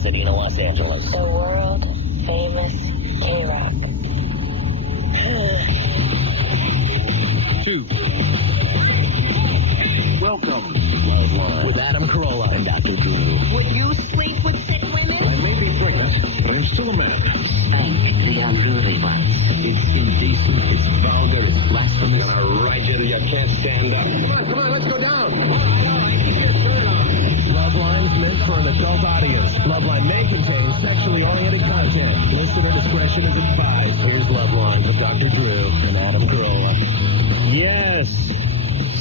Pasadena, Los Angeles. The world-famous K-Rock. 2. Welcome, Loveline, with Adam Carolla and Dr. Drew. Would you sleep with sick women? I may be pregnant, but I'm still a man. Thank the unruly ones. It's indecent, it's vulgar, it's blasphemous. I'm gonna write you till you can't stand up. Come on, let's go down. Loveline is meant for an adult audience. Loveline may contain sexually oriented content. Listener discretion is advised. Here's Loveline with Dr. Drew and Adam Carolla. Yes,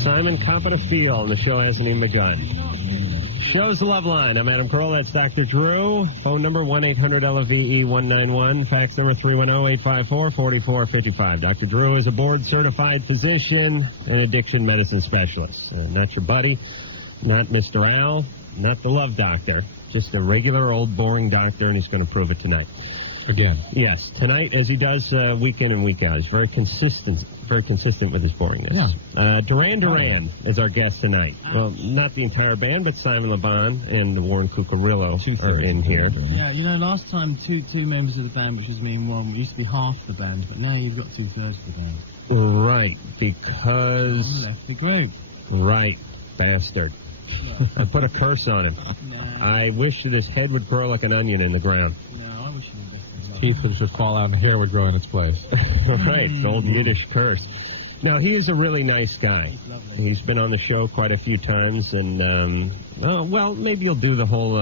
Simon Coppin of Field. The show hasn't even begun. Show's the Loveline. I'm Adam Carolla. That's Dr. Drew. Phone number 1-800-LOVE-191. Fax number 310-854-4455. Dr. Drew is a board-certified physician and addiction medicine specialist. Not your buddy, not Mr. Al, not the love doctor. Just a regular old boring doctor, and he's going to prove it tonight. Again. Yes, tonight, as he does week in and week out. He's very consistent with his boringness. Yeah. Duran Duran is our guest tonight. Well, not the entire band, but Simon LeBon and Warren Cucurullo are in here. Yeah, you know, last time two members of the band, which was me and Warren, used to be half the band, but now you've got 2/3 of the band. Right, because... I left the group. Right, bastard. I put a curse on him. No. I wish that his head would grow like an onion in the ground. No, I wish he'd Teeth would just fall out and hair would grow in its place. Right, an old Yiddish curse. Now, he is a really nice guy. He's lovely. He's been on the show quite a few times, and, well, maybe you'll do the whole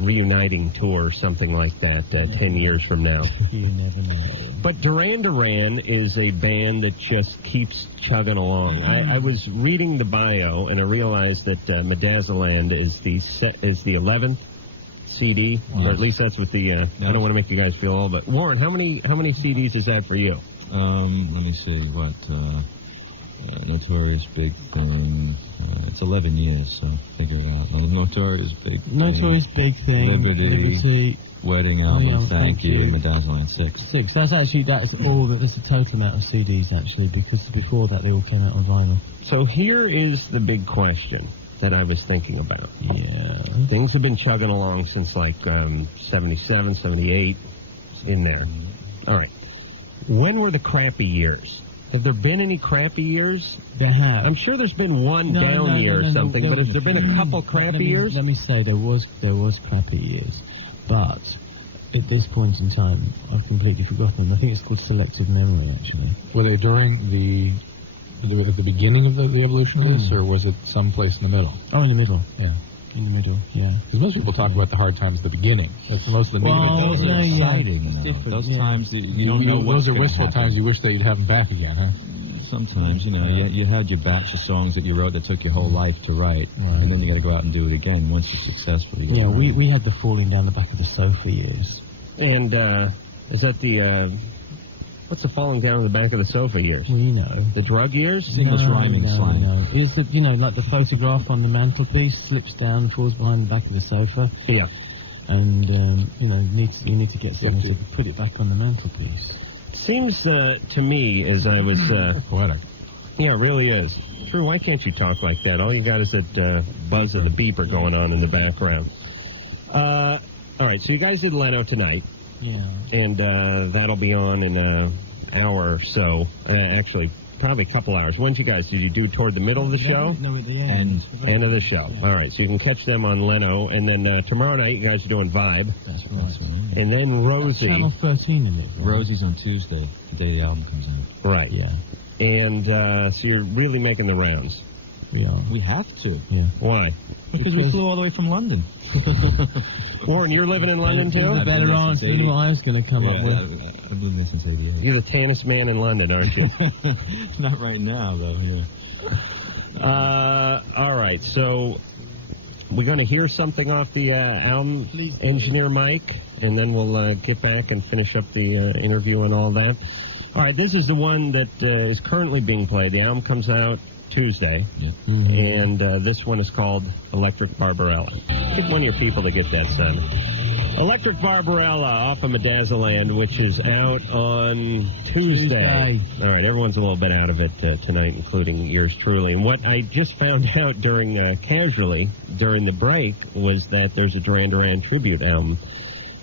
reuniting tour or something like that 10 years from now. You never know. But Duran Duran is a band that just keeps chugging along. I was reading the bio, and I realized that Midazoland is the 11th CD, or at least that's what the, I don't want to make you guys feel old, but Warren, how many CDs is that for you? Let me see, Notorious Big Thing, it's 11 years, so figure it out. Notorious Big Thing. Notorious Big Thing. Liberty. Wedding Album, Thank You, Midazoland 6. 6. That's a total amount of CDs, actually, because before that they all came out on vinyl. So here is the big question that I was thinking about. Yeah. Things have been chugging along since, like, 77, 78, in there. All right. When were the crappy years? Have there been any crappy years? There have. I'm sure there's been one down year or something, but has there been a couple crappy years? Let me say, there was crappy years, but at this point in time, I've completely forgotten them. I think it's called selective memory, actually. Were they during at the beginning of the evolution of this, or was it someplace in the middle? Oh, in the middle. Yeah. In the middle, yeah. Because most people talk about the hard times at the beginning. That's most of the meaning. Those are exciting. Different, those times that you don't know those are wistful times you wish that you'd have them back again, huh? Sometimes, you had your batch of songs that you wrote that took your whole life to write, and then you got to go out and do it again once you're successful. Yeah, we had the falling down the back of the sofa years. And is that the what's the falling down the back of the sofa years? Well, you know. The drug years? English rhyming slang. No. It's the, like the photograph on the mantelpiece slips down and falls behind the back of the sofa. Yeah. And, you need to get something to put it back on the mantelpiece. Seems to me, as I was... Poetic. Yeah, it really is. Drew, why can't you talk like that? All you got is that buzz of the beeper going on in the background. All right, so you guys did Leno tonight. Yeah. And that'll be on in an hour or so. Actually, probably a couple hours. When did you do toward the middle of the show? No, at the end. End of the show. All right, so you can catch them on Leno. And then tomorrow night, you guys are doing Vibe. That's right. And then Rosie. Channel 13 in it. Rosie's on Tuesday, the day the album comes out. Right. Yeah. And so you're really making the rounds. We are. We have to. Yeah. Why? Because we flew all the way from London. Warren, you're living in London, too? The better answer. You know what I was going to come up with. I've been listening since 88. You're the tannest man in London, aren't you? Not right now, though, yeah. All right, so we're going to hear something off the album, Engineer Mike, and then we'll get back and finish up the interview and all that. All right, this is the one that is currently being played. The album comes out Tuesday, and this one is called Electric Barbarella. Get one of your people to get that, son. Electric Barbarella off of Medazzaland, which is out on Tuesday. All right, everyone's a little bit out of it tonight, including yours truly. And what I just found out casually during the break was that there's a Duran Duran tribute album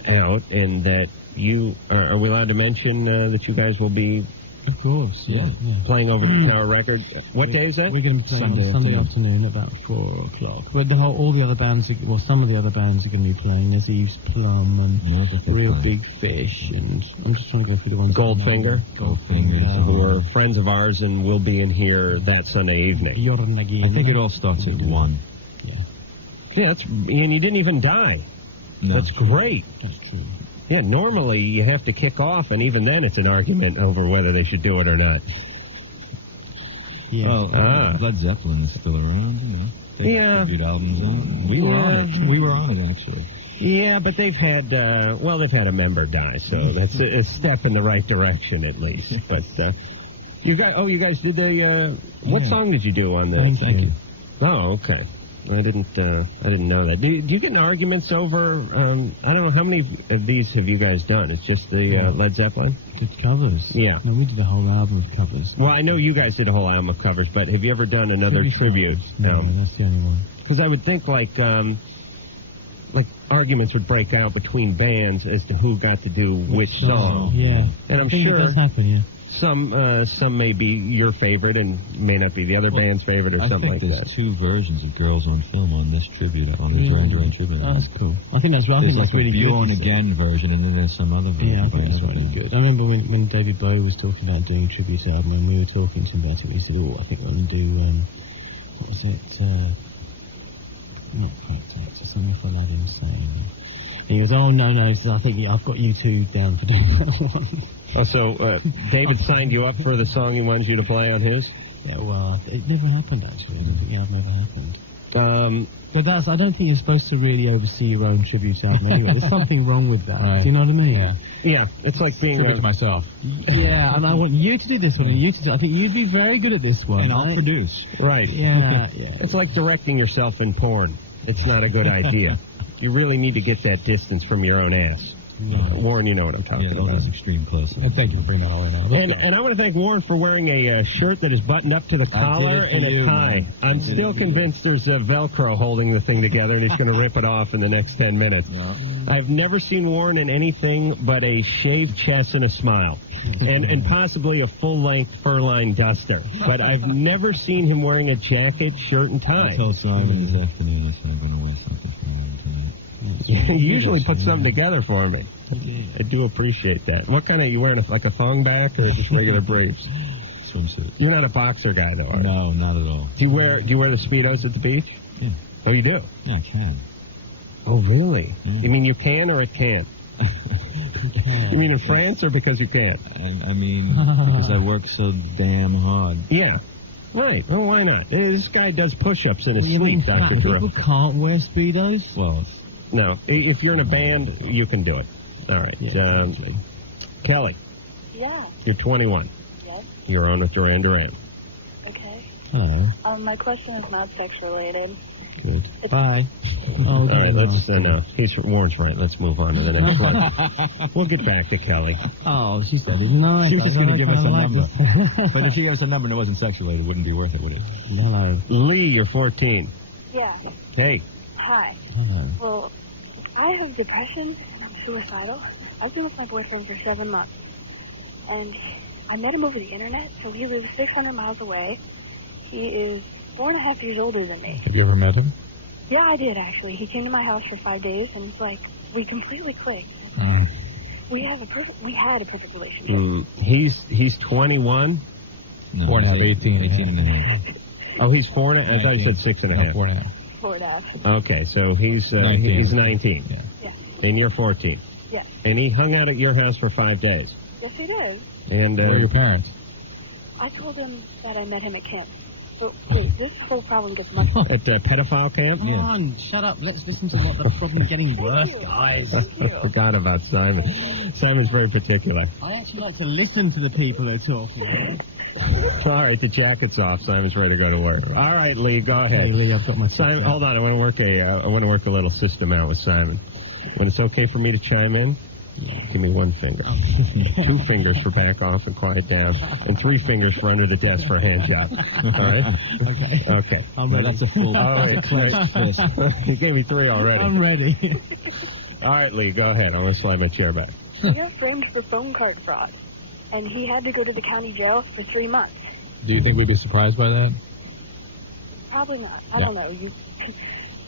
out, and that you are we allowed to mention that you guys will be Of course, yeah. playing over the Tower Record? What day is that? We're going to be playing on Sunday afternoon about 4 o'clock. But all the other bands, well, some of the other bands are going to be playing. There's Eve's Plum and Real Big Fish, and I'm just trying to go through the ones. Goldfinger, who are friends of ours and will be in here that Sunday evening. I think it all starts at 1. Yeah, and you didn't even die. No. That's great. That's true. Yeah, normally you have to kick off, and even then it's an argument over whether they should do it or not. Yeah. Well, Led Zeppelin is still around, you know. Yeah. Tribute albums on. We were on it. We were on it, actually. Yeah, but they've had, they've had a member die, so that's a step in the right direction at least. But, you guys did the, what song did you do on the... Thank you. Oh, okay. I didn't know that. Do you get in arguments over, I don't know, how many of these have you guys done? It's just the Led Zeppelin? Did covers. Yeah. No, we did a whole album of covers. Well, I know you guys did a whole album of covers, but have you ever done another tribute? No, that's the only one. Because I would think, like arguments would break out between bands as to who got to do which song. Yeah. And I'm I think sure it does happen, yeah. some may be your favorite and may not be the other band's favorite or something like that. I think there's 2 versions of Girls on Film on this tribute, on the Duran Duran tribute. Oh, that's cool. I think that's right. I think that's really good. There's like a Bjorn Again version, and then there's some other version. Yeah, I think that's really good. I remember when David Bowie was talking about doing a tribute album, and we were talking to him about it, he said, I think we're going to do, what was it, not Practice, something for Aladdin, so... And he goes, oh, no, so I think I've got you 2 down for doing that one. Oh, so David signed you up for the song he wanted you to play on his? Yeah, well, it never happened, actually. Yeah, it never happened. But I don't think you're supposed to really oversee your own tribute album anyway. There's something wrong with that. Right. Do you know what I mean? Yeah, it's like being Tribute to myself. Yeah, and I want you to do this one, and you to do. I think you'd be very good at this one. And I'll produce. Right. Yeah. It's like directing yourself in porn. It's not a good idea. You really need to get that distance from your own ass. Warren, you know what I'm talking about. That's extreme close. And thank you for bringing that all in. And I want to thank Warren for wearing a shirt that is buttoned up to the collar and a tie. I'm still convinced there's Velcro holding the thing together, and he's going to rip it off in the next 10 minutes. Yeah. I've never seen Warren in anything but a shaved chest and a smile. And possibly a full-length fur-lined duster. But I've never seen him wearing a jacket, shirt, and tie. I told Simon this afternoon, I said I'm going to wear something for him tonight. You usually put something together for me. I do appreciate that. What kind of, you wearing like a thong back or just regular briefs? Swimsuit. You're not a boxer guy, though, are you? No, not at all. Do you wear the Speedos at the beach? Yeah. Oh, you do? Yeah, I can. Oh, really? Mm. You mean you can or it can't? You mean in France or because you can't? I mean, because I work so damn hard. Yeah. Right. Oh, why not? This guy does push-ups in his sleep, Dr. Drew. People can't wear Speedos? Well, No. If you're in a band, you can do it. All right. Yeah, Kelly, Yeah. you're 21. Yes. You're on with Duran Duran. Okay. Hello. My question is not sex related. Good. Bye. Oh, All right, let's, no, Warren's right. Let's move on to the next one. We'll get back to Kelly. Oh, she said it's nice. she was just going to give us a number. This. But if she gave us a number and it wasn't sex related, it wouldn't be worth it, would it? Hello. Lee, you're 14. Yeah. Hey. Hi. Hello. Well, I have depression and I'm suicidal. I've been with my boyfriend for 7 months. And I met him over the internet, so he lives 600 miles away. He is 4.5 years older than me. Have you ever met him? Yeah, I did, actually. He came to my house for 5 days, and, we completely clicked. We had a perfect relationship. He's 21? No, 4.5, 18. 18 and a half. Oh, he's 4 and a half? I thought you said 6 and a half. 4.5. 4.5. Okay, so he's 19. He's 19. Yeah. Yeah. And you're 14. Yes. And he hung out at your house for 5 days. Yes, he did. And Where are your parents? I told him that I met him at camp. So, wait, this whole problem gets much worse. at the pedophile camp? Come on, shut up. Let's listen to what the problem's getting worse, guys. I forgot about Simon. Simon's very particular. I actually like to listen to the people they're talking. All right, the jacket's off. Simon's ready to go to work. All right, Lee, go ahead. Hey, Lee, I've got my Simon, hold on. I want to work a little system out with Simon. When it's okay for me to chime in, give me one finger. 2 fingers for back off and quiet down, and 3 fingers for under the desk for a hand job. All right? Okay. Okay. I'm ready. That's a full. All right. Closed fist. You gave me 3 already. I'm ready. All right, Lee, go ahead. I'm going to slide my chair back. He got framed for phone card fraud, and he had to go to the county jail for 3 months. Do you think we'd be surprised by that? Probably not. I don't know.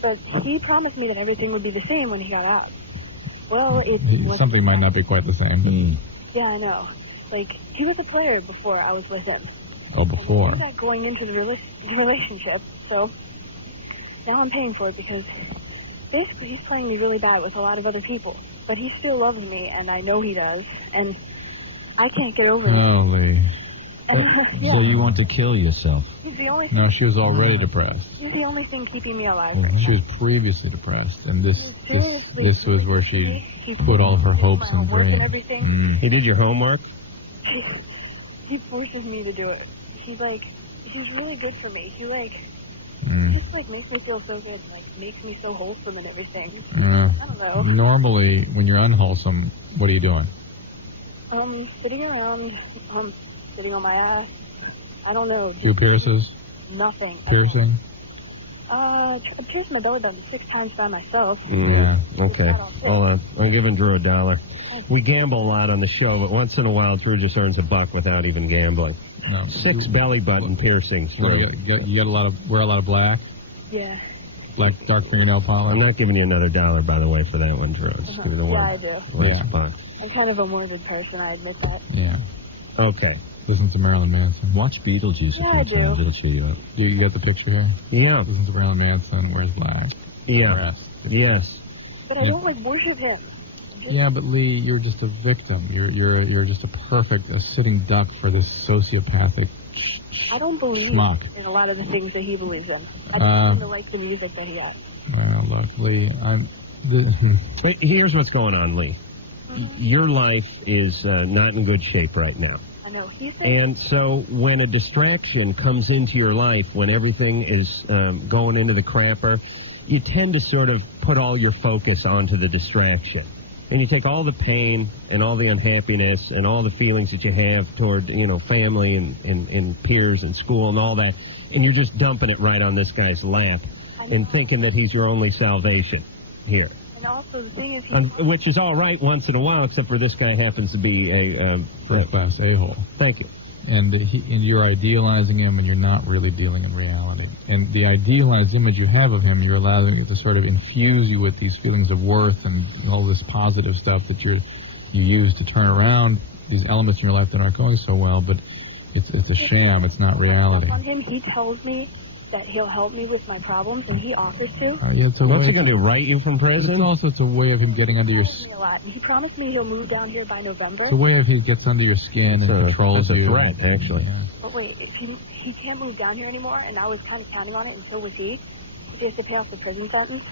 But he promised me that everything would be the same when he got out. Well, Something might not be quite the same. Yeah, I know. Like, he was a player before I was with him. Oh, before. I knew that going into the relationship, so now I'm paying for it because basically he's playing me really bad with a lot of other people. But he still loves me, and I know he does, and I can't get over it. Oh, Lee. Yeah. So you want to kill yourself? He's the only No, she was already depressed. He's the only thing keeping me alive right now. She was previously depressed, and this was where she He put all of her hopes my and homework and dreams. everything. He did your homework? He forces me to do it. He's really good for me. He just makes me feel so good, makes me so wholesome and everything. I don't know. Normally, when you're unwholesome, what are you doing? Sitting around, sitting on my ass. I don't know. 2 pierces? Nothing. Piercing? I pierced my belly button 6 times by myself. Okay. Hold on. I'm giving Drew $1. We gamble a lot on the show, but once in a while, Drew just earns $1 without even gambling. No. 6 belly button piercings, Drew. You wear a lot of black? Yeah. Black dark fingernail polish? I'm not giving you another $1, by the way, for that one, Drew. Just give it away. Yeah, I do. Last $1. I'm kind of a morbid person, I admit that. Yeah. Okay. Listen to Marilyn Manson. Watch Beetlejuice Yeah, a I few do. times. It'll cheer you up. You got the picture here? Yeah. Listen to Marilyn Manson, wears black. Yeah. Yes. But I don't worship him. Yeah, but Lee, you're just a victim. You're just a sitting duck for this sociopathic I don't believe schmuck. in a lot of the things that he believes in. I just happen to like the music that he has. Well, look, Lee, But here's what's going on, Lee. Your life is not in good shape right now. I know. And so when a distraction comes into your life, when everything is going into the crapper, you tend to sort of put all your focus onto the distraction. And you take all the pain and all the unhappiness and all the feelings that you have toward, family and peers and school and all that, and you're just dumping it right on this guy's lap and thinking that he's your only salvation here. And also, the thing is, Which is all right once in a while, except for this guy happens to be a first-class a-hole. Thank you. And you're idealizing him, and you're not really dealing in reality. And the idealized image you have of him, you're allowing it to sort of infuse you with these feelings of worth and all this positive stuff that you use to turn around these elements in your life that aren't going so well. But it's a sham. It's not reality. on him, he tells me that he'll help me with my problems, and he offers to. What's he going to do, write you from prison? It's a way of him getting under your skin. He promised me he'll move down here by November. It's a way of he gets under your skin and controls that's you. That's a threat, actually. Yeah. But wait, he can't move down here anymore, and I was kind of counting on it, and so was he. He has to pay off the prison sentence.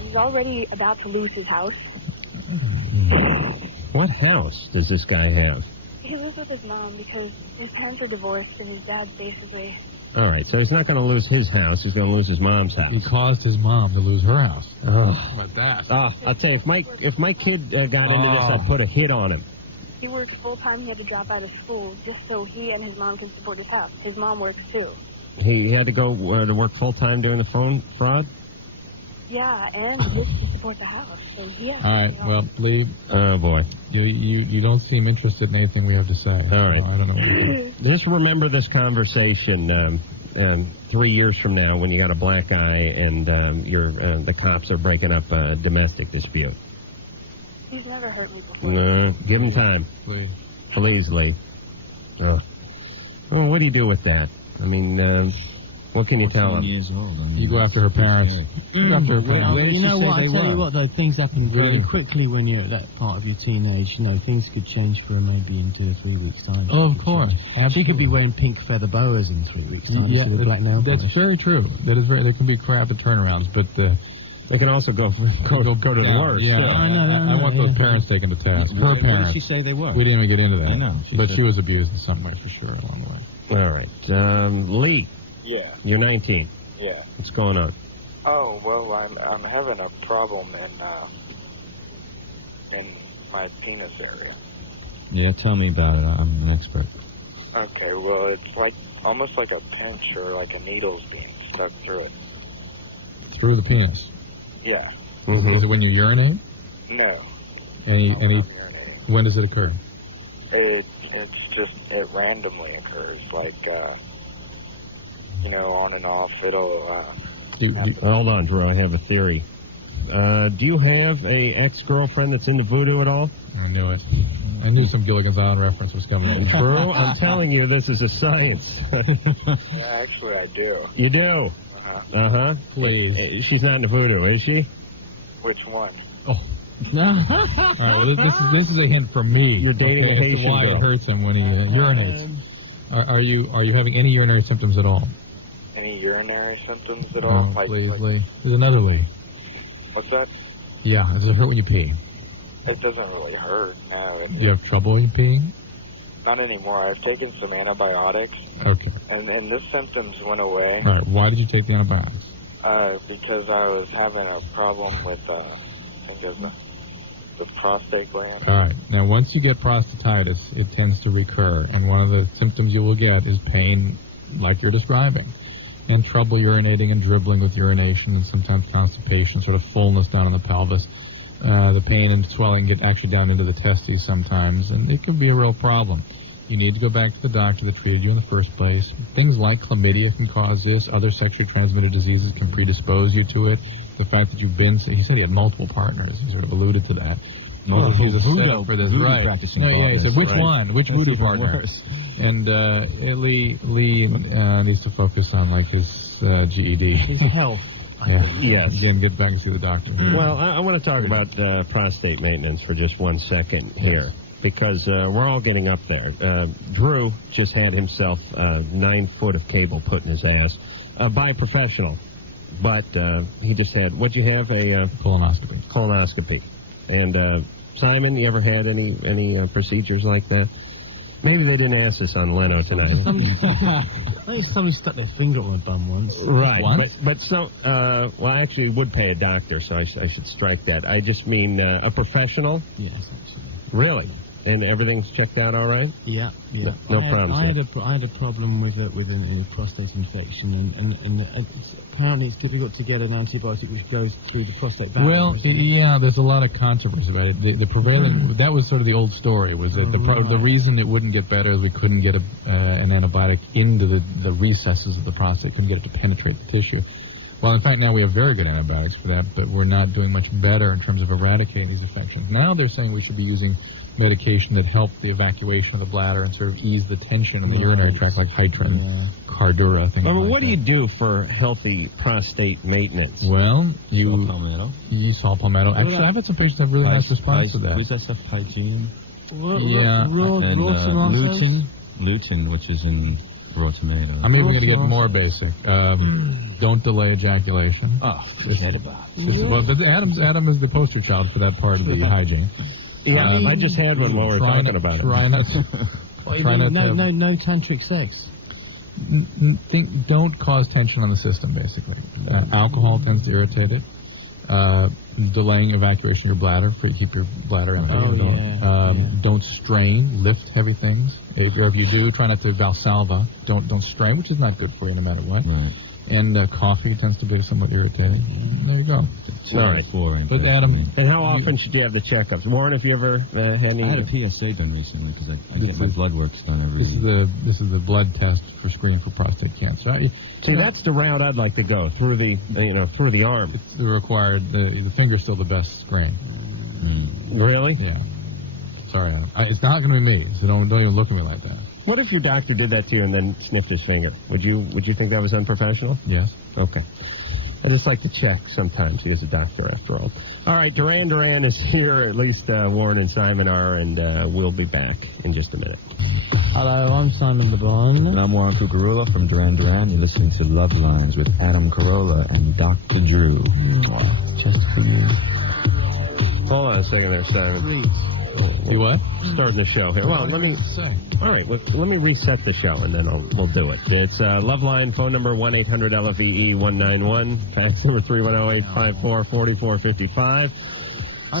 He's already about to lose his house. What house does this guy have? He lives with his mom because his parents are divorced, and his dad's basically... All right, so he's not going to lose his house. He's going to lose his mom's house. He caused his mom to lose her house. Oh. How about that? I'll tell you, if my kid got into this, I'd put a hit on him. He works full-time. He had to drop out of school just so he and his mom can support his house. His mom works, too. He had to go to work full-time during the phone fraud? Yeah, and just to support the house. So he has All right, well, Lee. Oh, boy. You don't seem interested in anything we have to say. All right. So I don't know what you're doing. Just remember this conversation 3 years from now when you got a black eye and the cops are breaking up a domestic dispute. He's never hurt me before. No, give him time. Please. Please, Lee. Well, what do you do with that? I mean, what can you tell him? Years old. I mean, You go after her parents. You go after her Well, parents. you know what? I they tell you were? what, though, things happen very Really? quickly when you're at that part of your teenage. Things could change for her maybe in 2 or 3 weeks' time. Oh, of course. She could be wearing pink feather boas in 3 weeks' time. Yeah, with black nail that's polish. very true. There can be rapid turnarounds, but They can also go to the worst. Yeah, too. I want those parents taken to task. Her What did parents. she say they were? We didn't even get into that. I know. But she was abused in some way for sure along the way. All right. Lee. Yeah, You're 19. yeah. What's going on? Oh, well, I'm having a problem in my penis area. Yeah, tell me about it. I'm an expert. Okay, well, it's like almost like a pinch or like a needle's being stuck through it. Through the penis. Yeah. Is it when you urinate? No. Any? I'm urinating. When does it occur? It randomly occurs, like, on and off. It'll, Hold on, Drew. I have a theory. Do you have a ex-girlfriend that's into voodoo at all? I knew it. I knew some Gilligan's Island reference was coming in. Drew, I'm telling you, this is a science. yeah, actually, I do. You do? Uh-huh. Please. She's not into voodoo, is she? Which one? Oh. All right, well, this is a hint from me. You're dating a Haitian why girl. it hurts him when he urinates. Are you having any urinary symptoms at all? Any urinary symptoms at all? Oh, please, Lee. There's another Lee. What's that? Yeah, does it hurt when you pee? It doesn't really hurt, no. You have trouble when you pee? Not anymore. I've taken some antibiotics. Okay. And the symptoms went away. All right, why did you take the antibiotics? Because I was having a problem with, I think it was the prostate gland. All right. Now, once you get prostatitis, it tends to recur, and one of the symptoms you will get is pain like you're describing, and trouble urinating and dribbling with urination, and sometimes constipation, sort of fullness down in the pelvis. The pain and swelling get actually down into the testes sometimes, and it could be a real problem. You need to go back to the doctor that treated you in the first place. Things like chlamydia can cause this. Other sexually transmitted diseases can predispose you to it. The fact that he said he had multiple partners. He sort of alluded to that. He's a setup for this, right? No, yeah, he said, which one? Which voodoo partner? And Lee needs to focus on, like, his GED. His health. Yeah. Yes. Again, get back and see the doctor. Well, I want to talk about prostate maintenance for just 1 second here, because we're all getting up there. Drew just had himself 9 foot of cable put in his ass by a professional, but he just had, what'd you have, a colonoscopy. Colonoscopy. And Simon, you ever had any procedures like that? Maybe they didn't ask this on Leno tonight. I think someone stuck their finger on my bum once. Right. Once? But so, well, I actually would pay a doctor, so I should strike that. I just mean a professional? Yes, actually. Really? And everything's checked out all right? Yeah, yeah. No problems. I had a problem with a prostate infection, and apparently it's difficult to get an antibiotic which goes through the prostate barrier. Well, yeah, there's a lot of controversy about it. The prevailing, that was sort of the old story, was that the reason it wouldn't get better is we couldn't get an antibiotic into the recesses of the prostate, couldn't get it to penetrate the tissue. Well, in fact, now we have very good antibiotics for that, but we're not doing much better in terms of eradicating these infections. Now they're saying we should be using medication that help the evacuation of the bladder and sort of ease the tension in the urinary tract, like Hitrin, Cardura, things like that. What do you do for healthy prostate maintenance? Well, you Saw palmetto. use saw palmetto. Actually, I've had some patients have really nice response to that. Who's that stuff? Hygiene? Yeah. And lutein, which is in raw tomato. I'm even going to get more basic. Don't delay ejaculation. Oh, forget about it. Well, but Adam is the poster child for that part of the hygiene. Yeah, I just had one while we were talking about it. Try not to no tantric sex. Don't cause tension on the system, basically. Alcohol tends to irritate it. Delaying evacuation of your bladder, so you keep your bladder empty. Don't strain, lift heavy things. Or if you do, try not to Valsalva. Don't strain, which is not good for you no matter what. Right. And coffee tends to be somewhat irritating. There you go. All right. But Adam, and how often should you have the checkups? Warren, have you ever had any? I had a PSA done recently because I get my blood works done every week. This is the blood test for screening for prostate cancer. See, that's the route I'd like to go, through the arm. It's required. The finger's still the best screen. Really? Yeah. Sorry, Adam. It's not going to be me, so don't even look at me like that. What if your doctor did that to you and then sniffed his finger? Would you think that was unprofessional? Yes. Okay. I just like to check sometimes. He is a doctor, after all. All right, Duran Duran is here. At least Warren and Simon are, and we'll be back in just a minute. Hello, I'm Simon LeBron. And I'm Warren Carolla from Duran Duran. You're listening to Love Lines with Adam Carolla and Dr. Drew. Just for you. Hold on a second there, Simon. You what? Starting the show here. Well, let me. All right, let me reset the show, and then we'll do it. It's Loveline, phone number 1-800-LOVE-191, fax number 310-854-4455.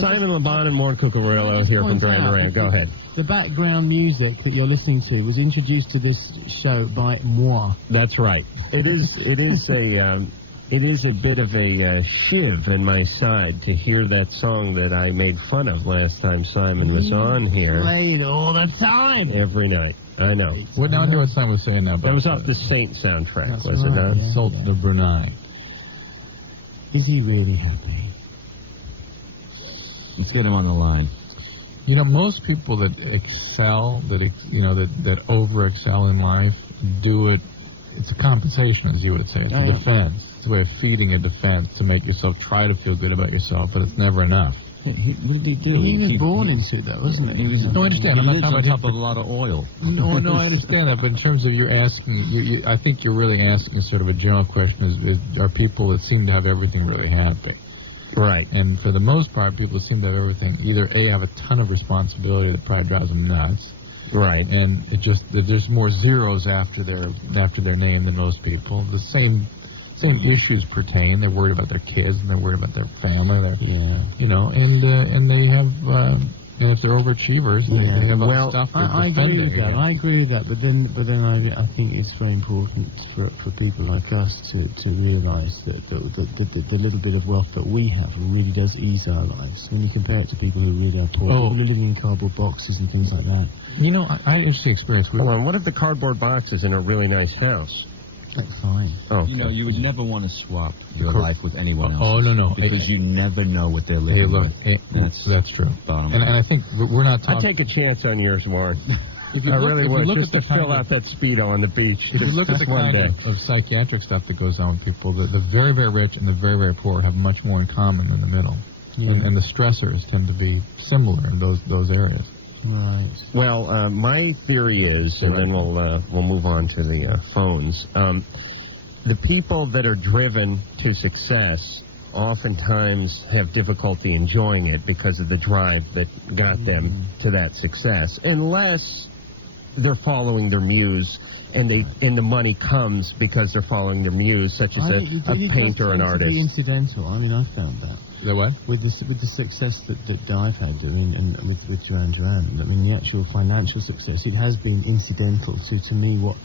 Simon LeBon and Maureen Cucurullo here from Duran Duran. Go ahead. The background music that you're listening to was introduced to this show by moi. That's right. It is a bit of a shiv in my side to hear that song that I made fun of last time Simon was on here. Play it all the time. Every night. I know. What now? I know what Simon was saying now. That was off the Saint soundtrack, That's was it right, not? yeah. Sultan of Brunei. Is he really happy? Let's get him on the line. You know, most people that excel, that over excel in life, do it. It's a compensation, as you would say. It's a defense. It's a way of feeding a defense to make yourself try to feel good about yourself, but it's never enough. What did he do? He was born into that, wasn't he? No, I understand. I'm not talking on about top of a lot of oil. No, I understand that. But in terms of you're asking, I think you're really asking sort of a general question: are people that seem to have everything really happy? Right. And for the most part, people seem to have everything. Either A, have a ton of responsibility that probably drives them nuts. Right. And it just there's more zeros after their name than most people. The same issues pertain. They're worried about their kids and they're worried about their family. And they have. And if they're overachievers, they have other stuff. I agree with that. I agree with that. But then I think it's very important for people like us to realise that the little bit of wealth that we have really does ease our lives. When you compare it to people who really are poor, people who live in cardboard boxes and things like that. You know, I interesting experience. Hold on, what if the cardboard box is in a really nice house? That's fine. Oh, You know, you would never want to swap your life with anyone else. Oh, no. Because you never know what they're living with. That's true. And I think we're not talking... I'd take a chance on yours, Warren. If you I look, really if would, you look just at to fill out that Speedo on the beach. If you look at the kind of psychiatric stuff that goes on with people, the very, very rich and the very, very poor have much more in common than the middle. Yeah. And the stressors tend to be similar in those areas. Right. Well, my theory is, and then we'll move on to the phones. The people that are driven to success oftentimes have difficulty enjoying it because of the drive that got them to that success, unless they're following their muse, and the money comes because they're following their muse, such as a painter, an artist. Incidental. I mean, I found that. The what? With the success that I've had doing and with Duran Duran, I mean, the actual financial success, it has been incidental to me. What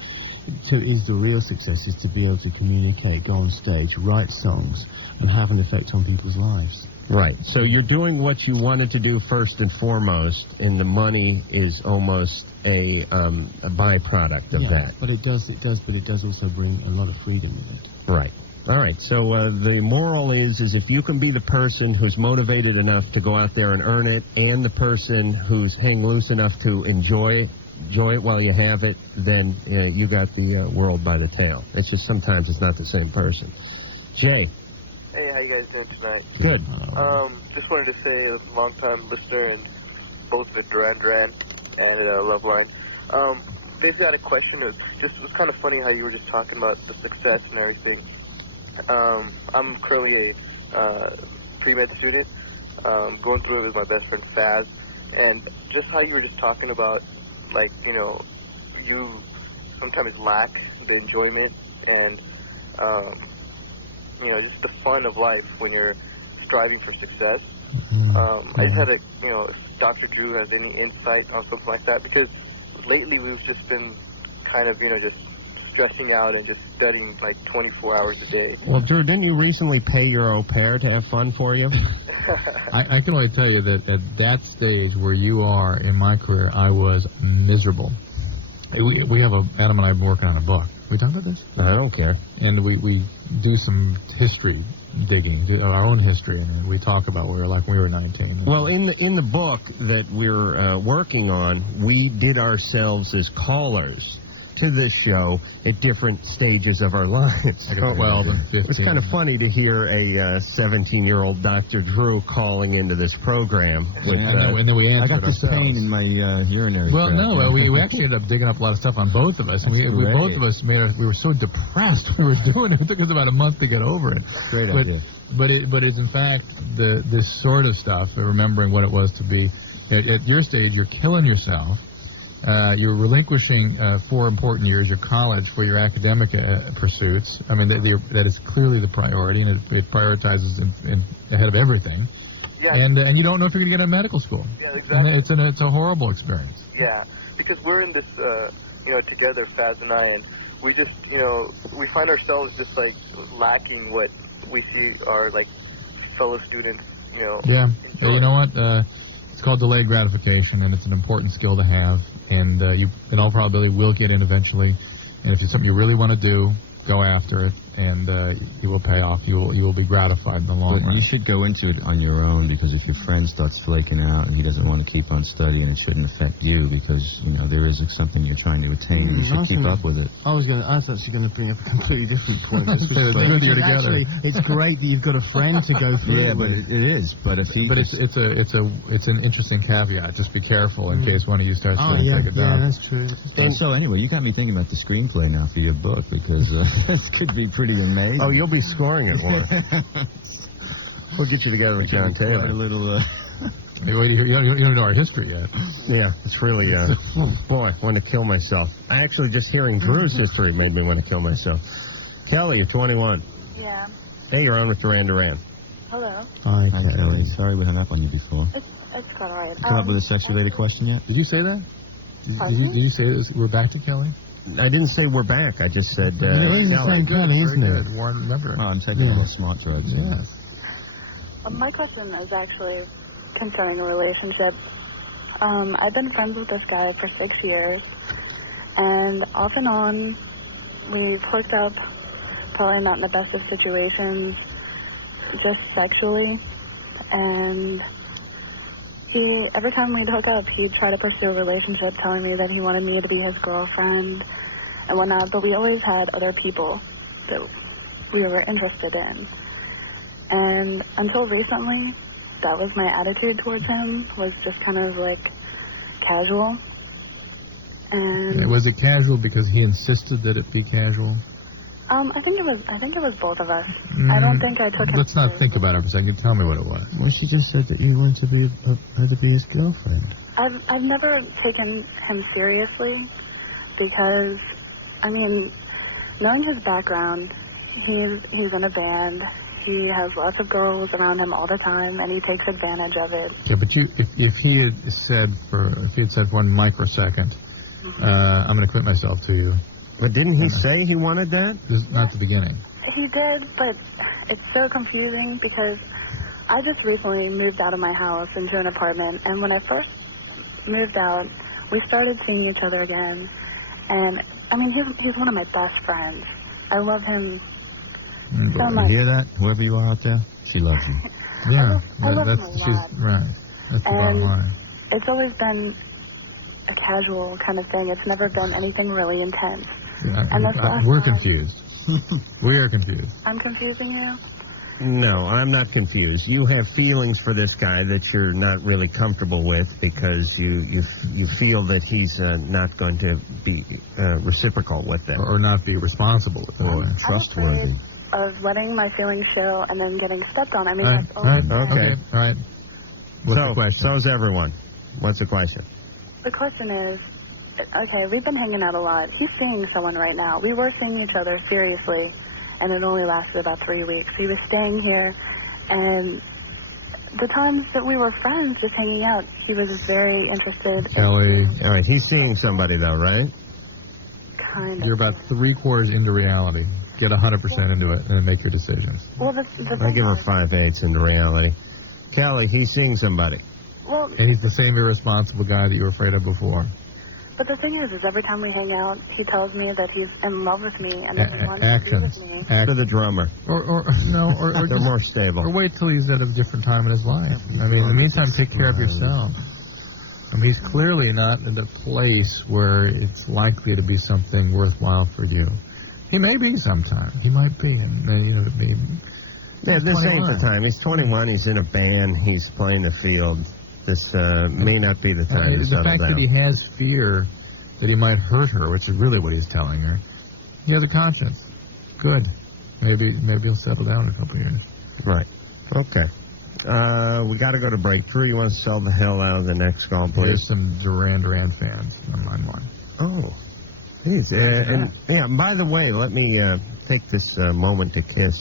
is the real success is to be able to communicate, go on stage, write songs, and have an effect on people's lives. Right. So you're doing what you wanted to do first and foremost, and the money is almost a byproduct of that. But it does also bring a lot of freedom with it. Right. All right. So the moral is if you can be the person who's motivated enough to go out there and earn it, and the person who's hang loose enough to enjoy it while you have it, then you got the world by the tail. It's just sometimes it's not the same person. Jay. Hey, how you guys doing tonight? Good. Just wanted to say, a long-time listener and both with Duran Duran and Loveline. Basically, I had a question. It was kind of funny how you were just talking about the success and everything. I'm currently a pre-med student, going through it with my best friend Faz, and just how you were just talking about, like, you sometimes lack the enjoyment and, just the fun of life when you're striving for success. I just had if Dr. Drew has any insight on something like that, because lately we've just been kind of, just stressing out and just studying like 24 hours a day. Well, Drew, didn't you recently pay your au pair to have fun for you? I can only tell you that at that stage where you are in my career, I was miserable. We have Adam and I have been working on a book. We talk about this? I don't care. And we do some history digging, our own history, and we talk about what we were like when we were 19. Well, in the book that we're working on, we did ourselves as callers to this show at different stages of our lives. Like 12 and 15. It's kind of funny to hear a 17-year-old Dr. Drew calling into this program. With, and then we answered I got this ourselves. pain in my urinary. Well, no, we actually ended up digging up a lot of stuff on both of us. And we both of us we were so depressed when we were doing it. It took us about a month to get over it. Great idea. But it's in fact this sort of stuff, remembering what it was to be At your stage, you're killing yourself. You're relinquishing 4 important years of college for your academic pursuits. I mean, that is clearly the priority, and it prioritizes ahead of everything. Yeah. And you don't know if you're going to get into medical school. Yeah, exactly. And it's a horrible experience. Yeah, because we're in this, together, Faz and I, and we just, we find ourselves just, like, lacking what we see our, like, fellow students, Yeah. enjoy. You know what? It's called delayed gratification, and it's an important skill to have. And you, in all probability, will get in eventually. And if it's something you really want to do, go after it, and it will pay off. You will be gratified in the long run. You should go into it on your own, because if your friend starts flaking out and he doesn't want to keep on studying, it shouldn't affect you, because there is something you're trying to attain, and you should keep up with it. I was actually going to bring up a completely different point. Together. It's great that you've got a friend to go through. Yeah, but it is. But if he, but it's an interesting caveat. Just be careful in case one of you starts to take it down. Yeah, that's true. So anyway, you got me thinking about the screenplay now for your book, because this could be pretty amazing. Oh, you'll be scoring it, Warren. We'll get you together with John Taylor. A little. You don't know our history yet. Yeah, it's really, boy, I want to kill myself. Actually, just hearing Drew's history made me want to kill myself. Kelly, you're 21. Yeah. Hey, you're on with Duran Duran. Hello. Hi, Kelly. Sorry we hung up on you before. It's quite all right. Come up with a sex-related question yet? Did you say that? Did you say this? We're back to Kelly? I didn't say we're back. I just said, He's the same Kelly, isn't it? Warren, remember. Oh, I'm taking all the smart drugs. Yes. My question is actually concerning a relationship. I've been friends with this guy for 6 years, and off and on, we've hooked up, probably not in the best of situations, just sexually, and every time we'd hook up, he'd try to pursue a relationship, telling me that he wanted me to be his girlfriend and whatnot, but we always had other people that we were interested in. And until recently, that was my attitude towards him, was just kind of like casual. And was it casual because he insisted that it be casual? I think it was both of us. I don't think I took him. Let's not think about it for a second. Tell me what it was. Well, she just said that you wanted to be her to be his girlfriend. I've never taken him seriously because, I mean, knowing his background, he's in a band. He has lots of girls around him all the time, and he takes advantage of it. Yeah, but if he had said 1 microsecond, I'm going to commit myself to you. But didn't he say he wanted that? This is not the beginning. He did, but it's so confusing because I just recently moved out of my house into an apartment, and when I first moved out, we started seeing each other again, and I mean, he's one of my best friends. I love him so much. You hear that? Whoever you are out there, she loves you. Yeah, I love him a she's lot. right. That's the bottom line. It's always been a casual kind of thing. It's never been anything really intense. And that's last we're time. confused. We are confused. I'm confusing you? No, I'm not confused. You have feelings for this guy that you're not really comfortable with because you feel that he's not going to be reciprocal with them. Or not be responsible with Or them. trustworthy. I'm afraid of letting my feelings show and then getting stepped on. I mean, Right, that's always right, been- Okay. All right. What's the question? So's everyone. What's the question? The question is, okay, we've been hanging out a lot. He's seeing someone right now. We were seeing each other seriously, and it only lasted about 3 weeks. He was staying here, and the times that we were friends, just hanging out, he was very interested. Kelly, All right, he's seeing somebody, though, right? Kind of. you're about 3/4 into reality. Get 100% into it, and then make your decisions. Well, the I thing give her is- 5/8 into reality. Kelly, he's seeing somebody. Well, And he's the same irresponsible guy that you were afraid of before. but the thing is every time we hang out, he tells me that he's in love with me and that he wants to be Actions. with me. To the drummer. Or They're just, more stable. or wait till he's at a different time in his life. I mean, in the meantime, take care of yourself. I mean, he's clearly not in a place where it's likely to be something worthwhile for you. He may be sometime. He might be, and you know, maybe. Yeah, this ain't 21. the time. He's 21. He's in a band. He's playing the field. This may not be the time to The settle fact down. that he has fear that he might hurt her, which is really what he's telling her. He has a conscience. Good. Maybe he'll settle down in a couple of years. Right. Okay. We got to go to break. Drew, you want to sell the hell out of the next call, please? There's some Duran Duran fans on line one. Oh, geez. And by the way, let me take this moment to kiss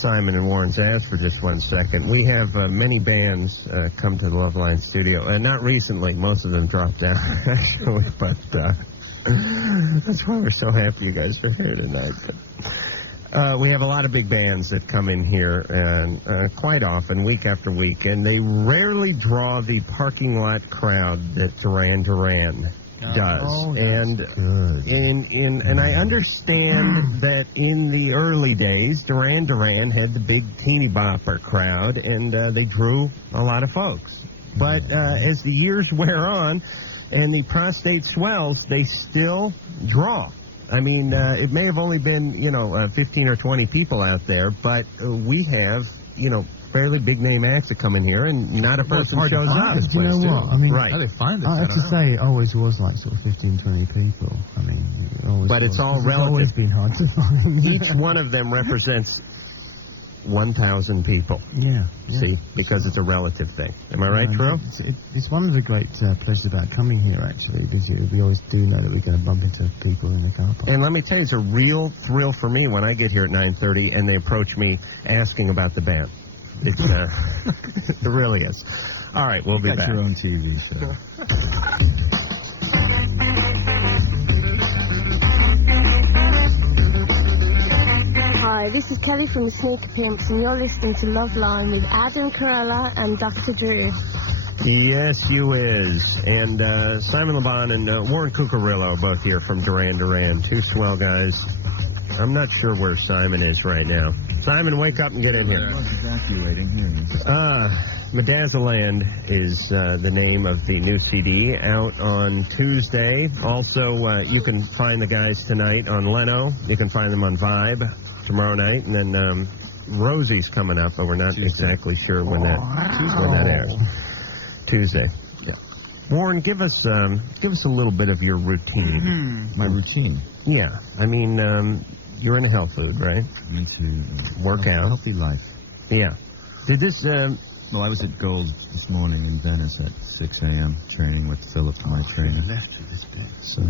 Simon and Warren's ass for just 1 second. We have many bands come to the Loveline studio. Not recently. Most of them dropped out, actually. But that's why we're so happy you guys are here tonight. We have a lot of big bands that come in here and quite often, week after week, and they rarely draw the parking lot crowd that Duran Duran does. And I understand that in the early days, Duran Duran had the big teeny bopper crowd, and they drew a lot of folks. But as the years wear on and the prostate swells, they still draw. I mean, it may have only been, 15 or 20 people out there, but we have, fairly big-name acts that come in here, and not a person shows up. Do you know what? I mean, right. How they find it? I have to say, it always was like sort of 15, 20 people. I mean, it always But it's all It's relative. always been hard to find. Each one of them represents 1,000 people. Yeah. See, because it's a relative thing. Am I right, Drew? It's one of the great places about coming here, actually, because we always do know that we're going to bump into people in the car park. And let me tell you, it's a real thrill for me when I get here at 9:30 and they approach me asking about the band. It's, it really is. All right, we'll be back. Your own TV show. Hi, this is Kelly from the Sneaker Pimps, and you're listening to Loveline with Adam Carolla and Dr. Drew. Yes, you is. And Simon LeBon and Warren Cucurullo both here from Duran Duran. Two swell guys. I'm not sure where Simon is right now. Simon, wake up and get in here. Evacuating here. Medazzaland is the name of the new CD out on Tuesday. Also, you can find the guys tonight on Leno. You can find them on Vibe tomorrow night. And then Rosie's coming up, but we're not exactly sure when that airs. Tuesday. Yeah. Warren, give us a little bit of your routine. My routine? Yeah. I mean, you're into health food, right? I'm into Workout. healthy life. Yeah. Did this... Well, I was at Gold this morning in Venice at 6 a.m. training with Philip, my trainer. So,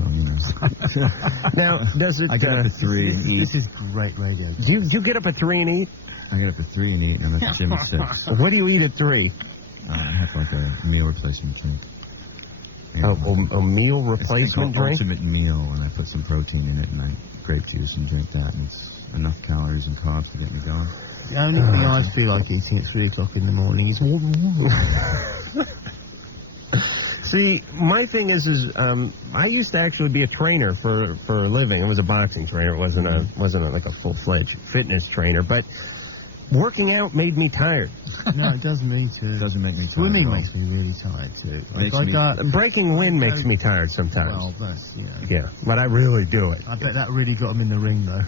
Now, does it... I get up at 3 and eat. This is great radio. Do you get up at 3 and eat? I get up at 3 and eat, and I'm at the gym at 6. What do you eat at 3? I have like a meal replacement drink. A meal replacement drink? Ultimate meal, and I put some protein in it, and I grape juice and drink that, and it's enough calories and carbs to get me going. The only thing I feel like eating at 3 o'clock in the morning is See, my thing is I used to actually be a trainer for a living. I was a boxing trainer. It wasn't like a full-fledged fitness trainer, but working out made me tired. No, it does me too. It doesn't make me tired. Swimming makes me really tired too. Breaking wind makes me tired sometimes. Well, that's, Yeah, but I really do it. I bet that really got him in the ring, though.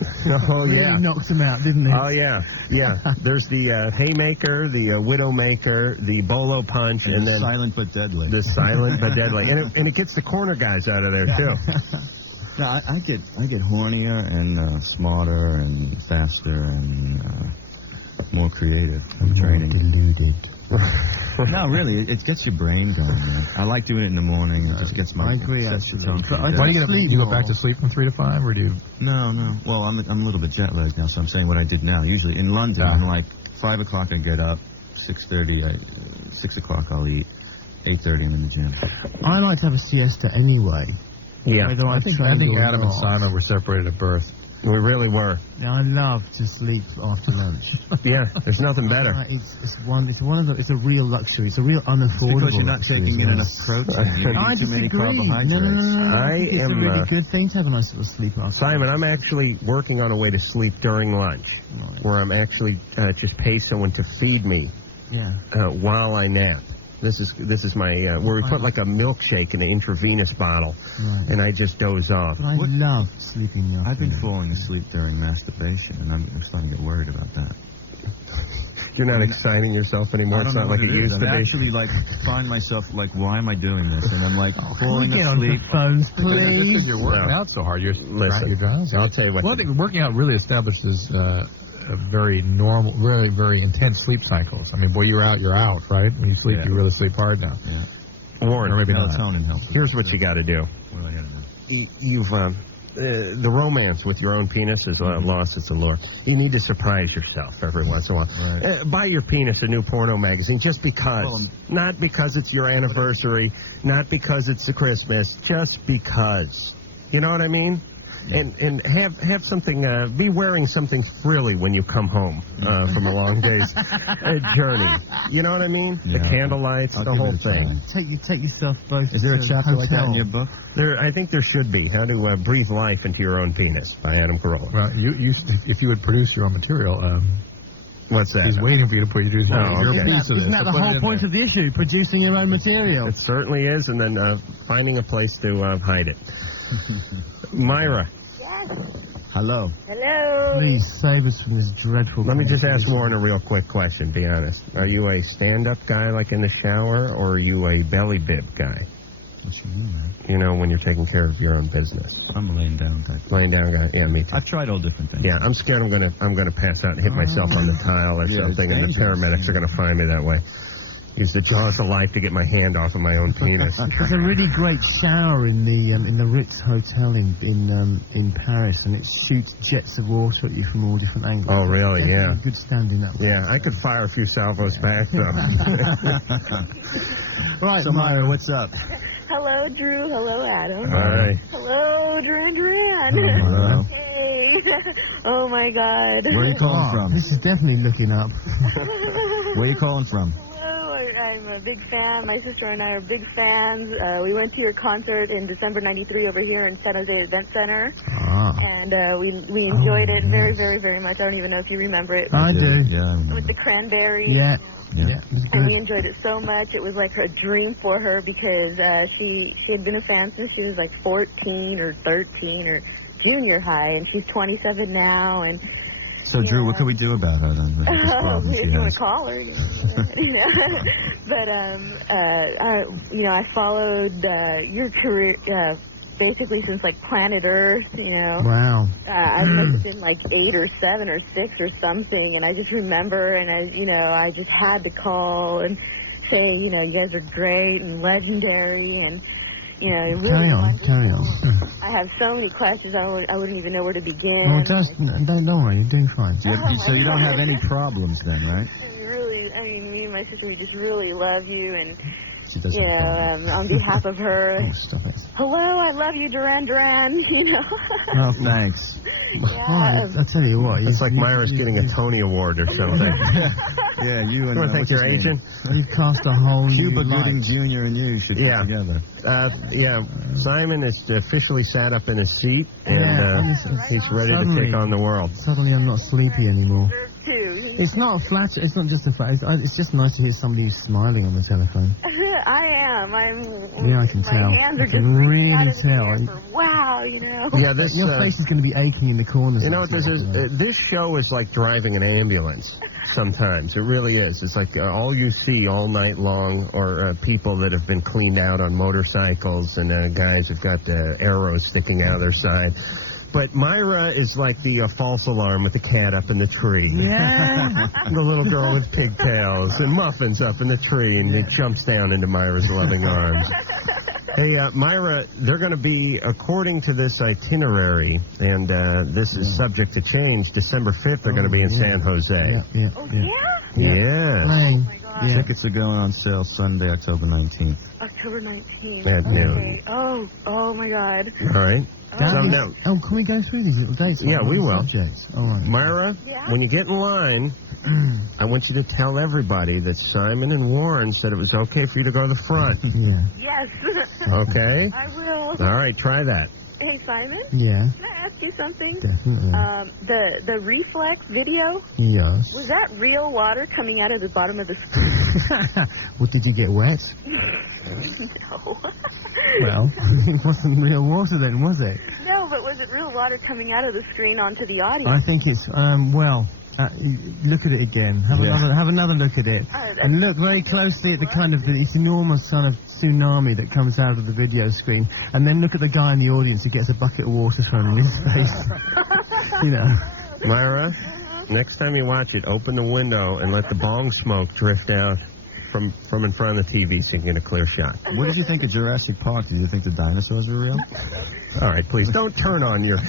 Oh, yeah. Really knocked him out, didn't it? Oh, yeah. Yeah. There's the haymaker, the widowmaker, the bolo punch, and then... silent but deadly. The silent but deadly. And it gets the corner guys out of there, too. No, I get hornier and smarter and faster and more creative from training. Deluded. No, really, it gets your brain going, man. I like doing it in the morning. It just gets my... I agree, sets the actually. tone for the I day. Why do you go back to sleep from 3 to 5, or do you... No. Well, I'm a little bit jet lagged now, so I'm saying what I did now. Usually in London, I'm like 5 o'clock I get up, 6:30, 6 o'clock I'll eat, 8:30 I'm in the gym. I like to have a siesta anyway. Yeah. Whether I think trained or Adam and not. Simon were separated at birth. We really were. I love to sleep after lunch. Yeah, there's nothing better. It's a real luxury. It's a real unaffordable. Because you're not taking in enough protein. You're I eating too many disagree. carbohydrates. No. I think it's a really good thing to have a nice little sleep after. Simon, I'm actually working on a way to sleep during lunch, where I'm actually just pay someone to feed me while I nap. This is my where we put like a milkshake in an intravenous bottle, and I just doze off. But I love sleeping in the afternoon. I've been falling asleep during masturbation, and I'm starting to get worried about that. You're not exciting yourself anymore. It's not like it used to be. I actually find myself why am I doing this? And I'm like falling Get on asleep. the phones, please. Because you're working out so hard. You're Listen, your guys. I'll tell you what. Well, I think working out really establishes very normal, very, very intense sleep cycles. I mean, boy, you're out, right? When you sleep, you really sleep hard now. Yeah. Warren, or maybe melatonin helps. Here's what you got to do. What do I got to do? You've the romance with your own penis has lost its allure. You need to surprise yourself every once in a while. Right. Buy your penis a new porno magazine just because. Well, not because it's your anniversary, not because it's the Christmas, just because. You know what I mean? And have something, be wearing something frilly when you come home from a long day's journey. You know what I mean? Yeah. The candlelights, the whole thing. Take yourself both. Is there a to chapter like that in hotel. your book? I think there should be. How to breathe life into your own penis by Adam Carolla. Well, if you would produce your own material, What's that? he's waiting for you to produce your okay. piece of it. Isn't that the whole point of the issue? Producing your own material. It certainly is, and then finding a place to hide it. Myra. Yes. Hello. Hello. Please save us from this dreadful. Let me just ask Warren a real quick question, be honest. Are you a stand-up guy like in the shower, or are you a belly bib guy? What you mean, man? You know, when you're taking care of your own business. I'm a laying down type. Laying down guy? Yeah, me too. I've tried all different things. Yeah, I'm scared I'm gonna pass out and hit myself on the tile or Yeah, something, and the it's paramedics are gonna find me that way. Use the jaws of life to get my hand off of my own penis. There's a really great shower in the Ritz Hotel in Paris, and it shoots jets of water at you from all different angles. Oh, really? Definitely Yeah. Good standing that way. Yeah, I could fire a few salvos back, though. Right, So, Myra, what's up? Hello, Drew. Hello, Adam. Hi. Hello, Duran Duran. Hello. Hey. Oh, my God. Where are you calling from? This is definitely looking up. Where are you calling from? Hello, I'm a big fan. My sister and I are big fans. We went to your concert in December '93 over here in San Jose Event Center, and we enjoyed it very, very, very much. I don't even know if you remember it. I do. Yeah, I remember. With the cranberries. Yeah. Yeah. Yeah, it was And we good. enjoyed it so much. It was like a dream for her because she had been a fan since she was like 14 or 13 or junior high, and she's 27 now. And So, Drew, what can we do about her then? With this problem if she you want has? to call her, you know. But I followed your career basically since like Planet Earth, you know. Wow. I must have been like 8 or 7 or 6 or something, and I just remember, and I just had to call and say, you guys are great and legendary, and really Carry on. wonderful. I have so many questions, I wouldn't even know where to begin. Oh, don't worry, you're doing fine. So you don't have any problems then, right? Me and my sister, we just really love you, and She doesn't have problems. on behalf of her, Oh, stop it. hello, I love you, Duran Duran, Oh, thanks. Oh, I tell you what. It's like Myra's getting a Tony Award or something. Yeah, you and You want to thank what's your his name? agent? You've cast a whole new Cuba light. Gooding Jr. and you should Yeah. get together. Yeah, Simon is officially sat up in his seat, and he's ready to Suddenly- take on the world. Suddenly I'm not sleepy anymore. too. It's not flatter. It's not just a fact. It's just nice to hear somebody who's smiling on the telephone. I am. Yeah, I can my tell. hands I are can just really out of the tell. air for wow, Yeah, this Your face is going to be aching in the corners. You know what this is? This show is like driving an ambulance. Sometimes it really is. It's like all you see all night long are people that have been cleaned out on motorcycles and guys who've got arrows sticking out of their side. But Myra is like the false alarm with the cat up in the tree. Yeah. The little girl with pigtails and muffins up in the tree, and he jumps down into Myra's loving arms. Hey, Myra, they're going to be, according to this itinerary, and this is subject to change, December 5th, they're going to be in San Jose. Yeah. Rain. Yeah. Tickets are going on sale Sunday, October 19th. October 19th. At noon. Okay. Oh my God. All right. That So is- now, can we go through these little dates? Yeah, we will. Subjects? All right. Myra, Yeah? when you get in line, I want you to tell everybody that Simon and Warren said it was okay for you to go to the front. Yeah. Yes. Okay? I will. All right, try that. Hey, Simon. Yeah. Can I ask you something? Definitely. The reflex video, Yes. was that real water coming out of the bottom of the screen? What, did you get wet? No. Well, it wasn't real water then, was it? No, but was it real water coming out of the screen onto the audience? I think it's look at it again. Have another look at it, and look very closely at the kind of this enormous kind of tsunami that comes out of the video screen, and then look at the guy in the audience who gets a bucket of water thrown in his face. You know. Myra, Next time you watch it, open the window and let the bong smoke drift out from in front of the TV so you can get a clear shot. What did you think of Jurassic Park? Did you think the dinosaurs were real? All right, please don't turn on your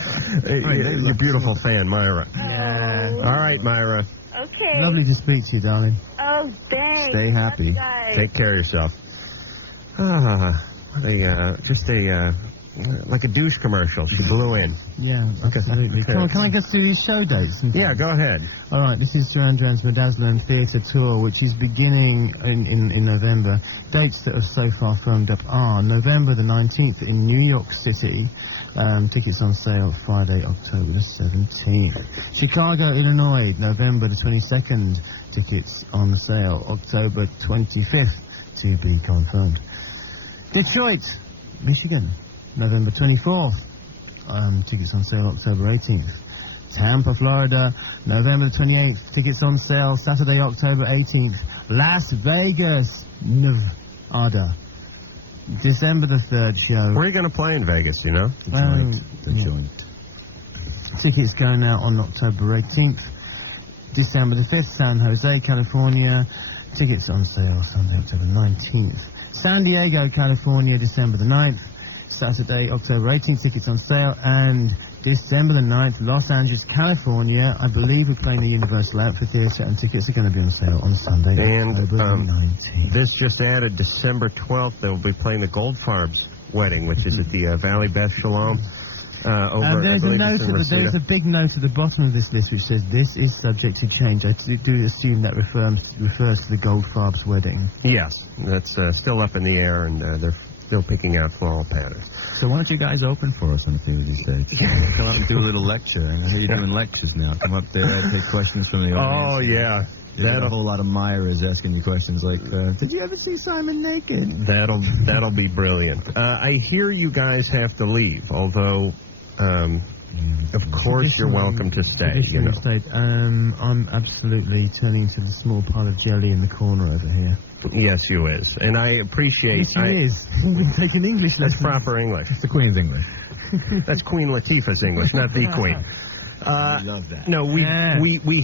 beautiful fan, Myra. Yeah. All right, Myra. Okay. Lovely to speak to you, darling. Oh, thanks. Stay happy. That's right. Take care of yourself. Like a douche commercial. She blew in. Yeah, absolutely. Can I get through these show dates? Yeah, go ahead. All right, this is Duran Duran's Bedazzler Theatre Tour, which is beginning in November. Dates that have so far firmed up are November the 19th in New York City. Tickets on sale Friday, October the 17th. Chicago, Illinois, November the 22nd. Tickets on sale October 25th, to be confirmed. Detroit, Michigan, November 24th. Tickets on sale October 18th. Tampa, Florida, November 28th. Tickets on sale Saturday, October 18th. Las Vegas, Nevada. December the 3rd show. Where are you going to play in Vegas, you know? The joint. Tickets going out on October 18th. December the 5th, San Jose, California. Tickets on sale Sunday, October 19th. San Diego, California, December the 9th. Saturday, October 18th, tickets on sale. And December the 9th, Los Angeles, California. I believe we're playing the Universal Amphitheater, and tickets are going to be on sale on Sunday, And October 19th. this just added December 12th. They'll be playing the Goldfarb's wedding, which is at the Valley Beth Shalom. Over, there's I a believe note. it's in Reseda. There's a big note at the bottom of this list which says this is subject to change. I do assume that refers to the Goldfarb's wedding. Yes, that's still up in the air, and they're still picking out floral patterns. So why don't you guys open for us on the theater stage? Come up and do a little lecture. I hear you're doing lectures now. Come up there, take questions from the audience. Oh, yeah. There's a whole lot of Myras asking you questions like, did you ever see Simon naked? That'll be brilliant. I hear you guys have to leave, although, of course, you're welcome to stay. You know. I'm absolutely turning to the small pile of jelly in the corner over here. Yes, you is, and I appreciate. Yes, you is. We've been taking English lessons. That's proper English. It's the Queen's English. That's Queen Latifah's English, not the Queen. I love that. No, we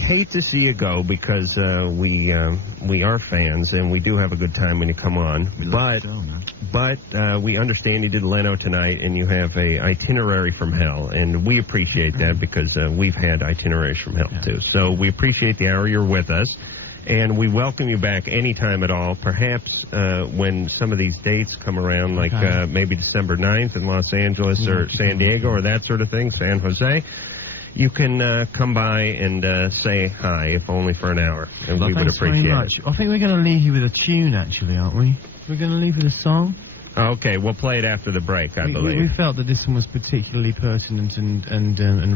hate to see you go because we are fans and we do have a good time when you come on. But we understand you did Leno tonight and you have a itinerary from hell, and we appreciate that because we've had itineraries from hell too. So we appreciate the hour you're with us. And we welcome you back anytime at all, perhaps when some of these dates come around, like maybe December 9th in Los Angeles or San Diego or that sort of thing, San Jose. You can come by and say hi, if only for an hour, and we would appreciate it. I think we're going to leave you with a tune, actually, aren't we? We're going to leave with a song. Okay, we'll play it after the break, I believe. We felt that this one was particularly pertinent and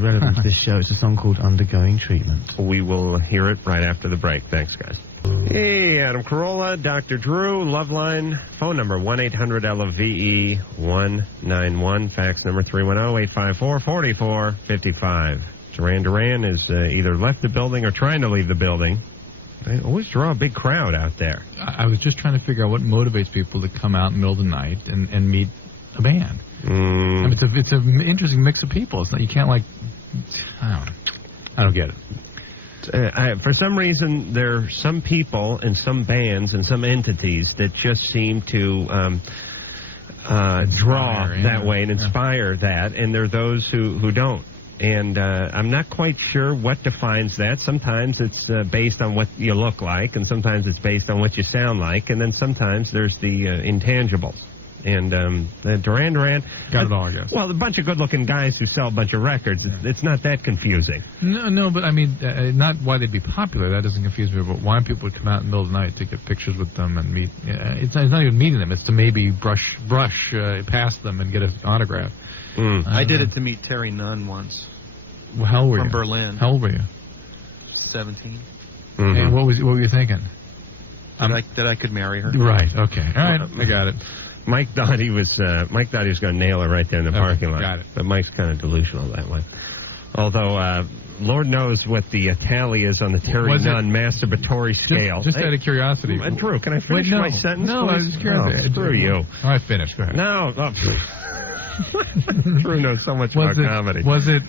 relevant to this show. It's a song called Undergoing Treatment. We will hear it right after the break. Thanks, guys. Hey, Adam Carolla, Dr. Drew, Loveline, phone number 1-800-LOVE-191, fax number 310-854-4455. Duran Duran is either left the building or trying to leave the building. They always draw a big crowd out there. I was just trying to figure out what motivates people to come out in the middle of the night and meet a band. I mean, it's an interesting mix of people. It's not, you can't, like, I don't get it. For some reason, there are some people and some bands and some entities that just seem to draw that way and inspire that, and there are those who don't. And I'm not quite sure what defines that. Sometimes it's based on what you look like, and sometimes it's based on what you sound like, and then sometimes there's the intangibles. And Duran Duran... Got it all, I guess. Well, a bunch of good-looking guys who sell a bunch of records. It's not that confusing. No, but I mean, not why they'd be popular. That doesn't confuse me. But why people would come out in the middle of the night to get pictures with them and meet... it's not even meeting them. It's to maybe brush past them and get an autograph. I did it to meet Terry Nunn once. Well, how old were you? From Berlin. How old were you? 17. And what were you thinking? That I could marry her. Right. Okay. All right. I got it. Mike thought he was going to nail her right there in the parking lot. Got it. But Mike's kind of delusional that way. Although, Lord knows what the tally is on the Terry Nunn masturbatory scale. Just out of curiosity. Drew, can I finish my sentence? No, I was just curious. Screw you. All right, finish. Go ahead. No. Drew knows so much about comedy. Was it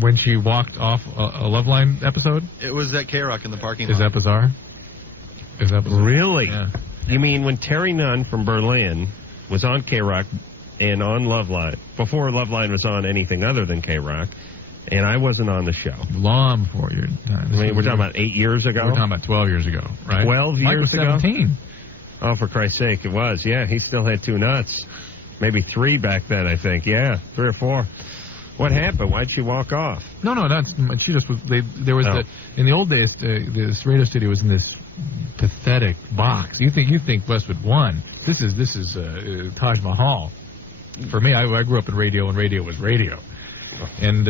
When she walked off a Loveline episode? It was at K-Rock in the parking Is lot. that bizarre? Is that bizarre? Really? Yeah. You mean when Terry Nunn from Berlin was on K-Rock and on Loveline, before Loveline was on anything other than K-Rock, and I wasn't on the show? Long before your time. I mean, we're talking about 8 years ago? We're talking about 12 years ago, right? 12 Mike years was ago? 17. Oh, for Christ's sake, it was. Yeah, he still had 2 nuts. Maybe 3 back then, I think. Yeah, 3 or 4. What happened? Why'd she walk off? No, that's she just was. There was in the old days. This radio studio was in this pathetic box. You think Westwood won? This is Taj Mahal. For me, I grew up in radio, and radio was radio. And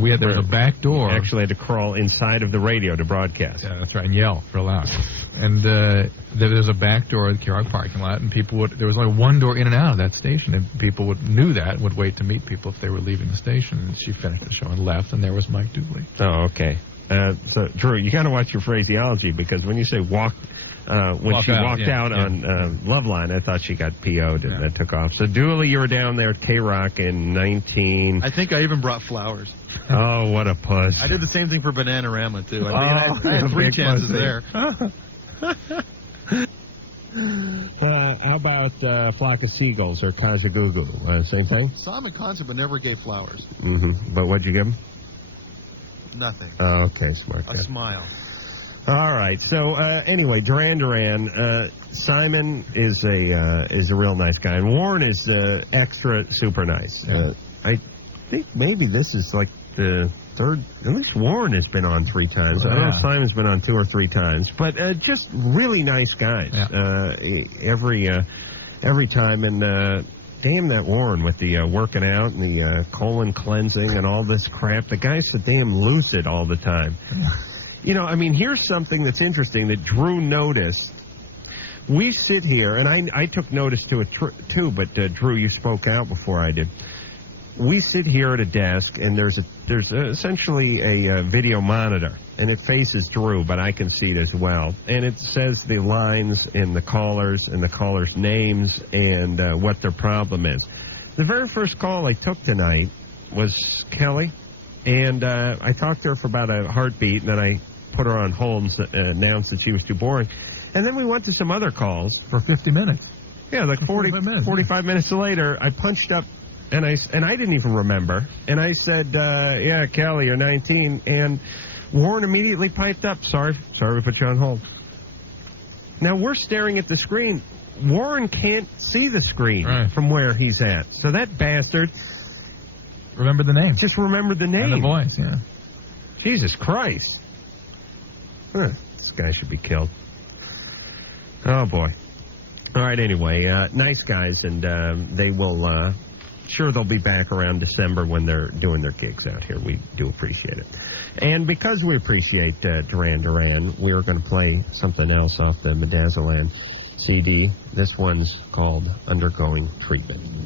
we had there was a back door. You actually had to crawl inside of the radio to broadcast. Yeah, that's right, and yell real loud. And there was a back door at the K-Rock parking lot, and there was only one door in and out of that station, and people knew that and would wait to meet people if they were leaving the station. And she finished the show and left, and there was Mike Dooley. Oh, okay. So, Drew, you got to watch your phraseology, because when you say walk... when she walked out on Loveline, I thought she got PO'd and took off. So, Dooley, you were down there at K-Rock in 19... I think I even brought flowers. Oh, what a puss. I did the same thing for Bananarama, too. I had 3 chances there. How about Flock of Seagulls or Kajagoogoo? Same thing? Saw him in concert, but never gave flowers. Mm-hmm. But what'd you give him? Nothing. Oh, okay, smart guy. A smile. All right. So anyway, Duran Duran. Simon is a real nice guy, and Warren is extra super nice. I think maybe this is like the third. At least Warren has been on 3 times. I don't know if Simon's been on 2 or 3 times, but just really nice guys. Every time, and damn that Warren with the working out and the colon cleansing and all this crap. The guy's so damn lucid all the time. You know, I mean, here's something that's interesting that Drew noticed. We sit here, and I took notice to it too, but Drew, you spoke out before I did. We sit here at a desk, and there's essentially a video monitor, and it faces Drew, but I can see it as well. And it says the lines and the callers' names and what their problem is. The very first call I took tonight was Kelly. And I talked to her for about a heartbeat, and then I put her on hold and announced that she was too boring. And then we went to some other calls. For 50 minutes. Yeah, like 45 minutes later, I punched up, and I didn't even remember. And I said, yeah, Kelly, you're 19. And Warren immediately piped up, sorry we put you on hold. Now, we're staring at the screen. Warren can't see the screen from where he's at. So that bastard... Remember the name. Just remember the name. And the voice, yeah. Jesus Christ. This guy should be killed. Oh, boy. All right, anyway, nice guys, and they will, sure they'll be back around December when they're doing their gigs out here. We do appreciate it. And because we appreciate Duran Duran, we are going to play something else off the Medazzoland CD. This one's called Undergoing Treatment.